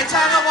齊唱啦喎！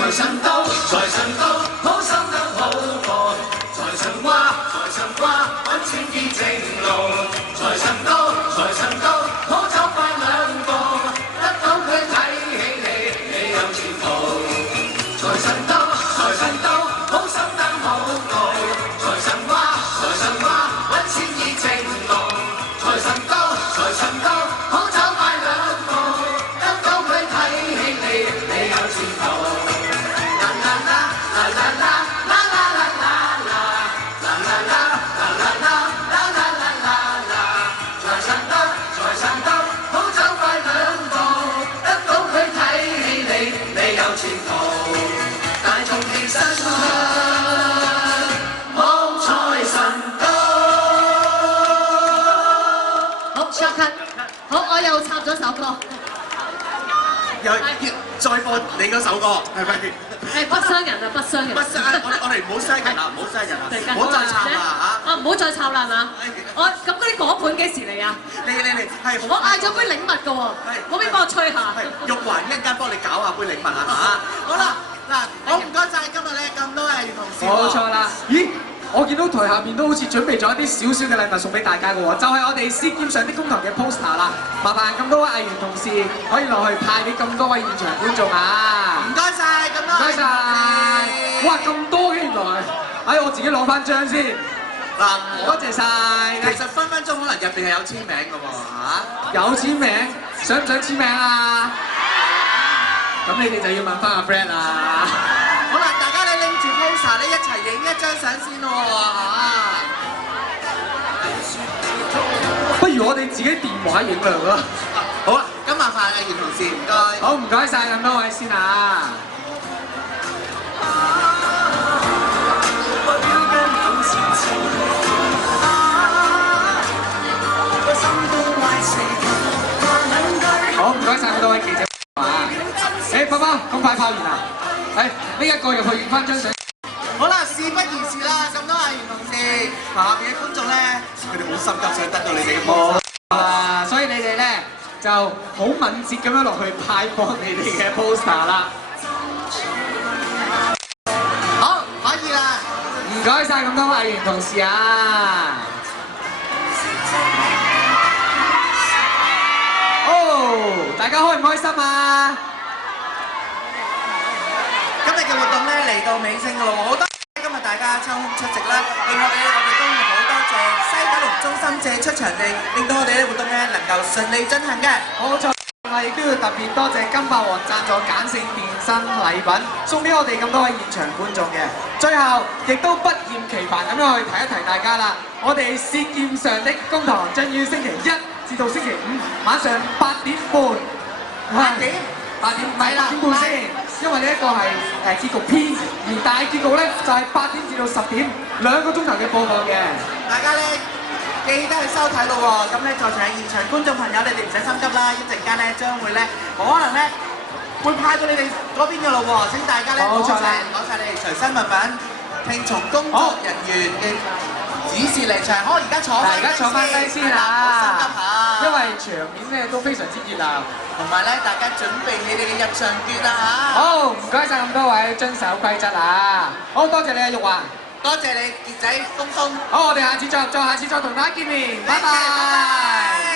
財神到，財神到，好心得好報。財神話，財神話，揾錢依正路。財神到，財神到，好走快兩步，得到佢睇起你，你有前途。財神到，財神到，好心得好報。財神話，財神話，揾錢依正路。財神到，財神到，好走快兩步，得到佢睇起你，你有前途。好，我又插咗首歌，又再播你嗰首歌，係咪？係不傷人啊，不傷人。不傷，我哋唔好傷人啦，唔好傷人啦，唔好再插啦嚇！唔好再插啦係嘛？我咁嗰啲果盤幾時嚟啊？你係我嗌咗杯檸蜜㗎喎，可唔可以幫我吹下？係玉環一陣間幫你搞下杯檸蜜啊嚇！好啦，嗱，好唔該曬今日咧咁多藝員同事。冇錯啦，咦？我見到台下面都好似準備咗一啲少少嘅禮物送俾大家嘅喎，就係我哋舌劍上的公堂嘅 poster 啦。麻煩咁多位藝員同事可以落去派俾咁多位現場觀眾啊！唔該曬，咁多。唔該曬。哇，咁多嘅原來，我自己攞翻張先。嗱，多謝曬。其實分分鐘可能入邊係有簽名嘅喎嚇。有簽名，想唔想簽名啊？咁你哋就要問翻阿 Fred 啦。好啦，大家你拎住 poster 咧，一齊影一張相先喎嚇。不如我哋自己電話影兩啦。好啊，咁麻煩藝員同事，唔該。好，唔該曬咁多位先啊。好，唔該曬咁多位記者。寶寶，咁快炮完啊！呢一個入去影翻張相。好啦，事不宜遲啦，咁多藝員同事，下邊嘅觀眾咧，佢哋好心急想得到你哋嘅poster，所以你哋咧就好敏捷咁樣落去派放你哋嘅 poster 啦。好，可以啦。唔該曬咁多位藝員同事啊！大家開唔開心啊？今日嘅活動咧嚟到尾聲㗎咯，好多今日大家抽空出席啦。另外咧，我哋都要好多謝西九龍中心借出場地，令到我哋嘅活動咧能夠順利進行嘅。冇錯，我亦都要特別多謝金霸王贊助鹼性健身禮品，送俾我哋咁多位現場觀眾嘅。最後，亦都不厭其煩咁樣去提一提大家啦。我哋舌劍上的公堂將於星期一至到星期五晚上8點半。8點唔係啦，8點半先，因為呢一個係結局篇，而大結局咧就係8點至到10點2個鐘頭嘅播放嘅。大家咧記得去收睇咯喎，咁咧在場嘅現場觀眾朋友，你哋唔使心急啦，一陣間咧將會咧可能咧會派到你哋嗰邊嘅咯喎。請大家咧冇錯啦攞晒你哋隨身物品，聽從工作人員嘅指示離場。好，而家坐嗱，翻而家坐翻低先唔好心急啊，嚇。因為場面咧都非常之熱鬧。同埋咧，大家準備你哋嘅入場券啊嚇！好，唔該晒咁多位遵守規則啊！好多謝你啊，玉華。多謝你傑仔、峰峰。好，我哋下次再合作，下次再同大家見面，拜拜拜。拜。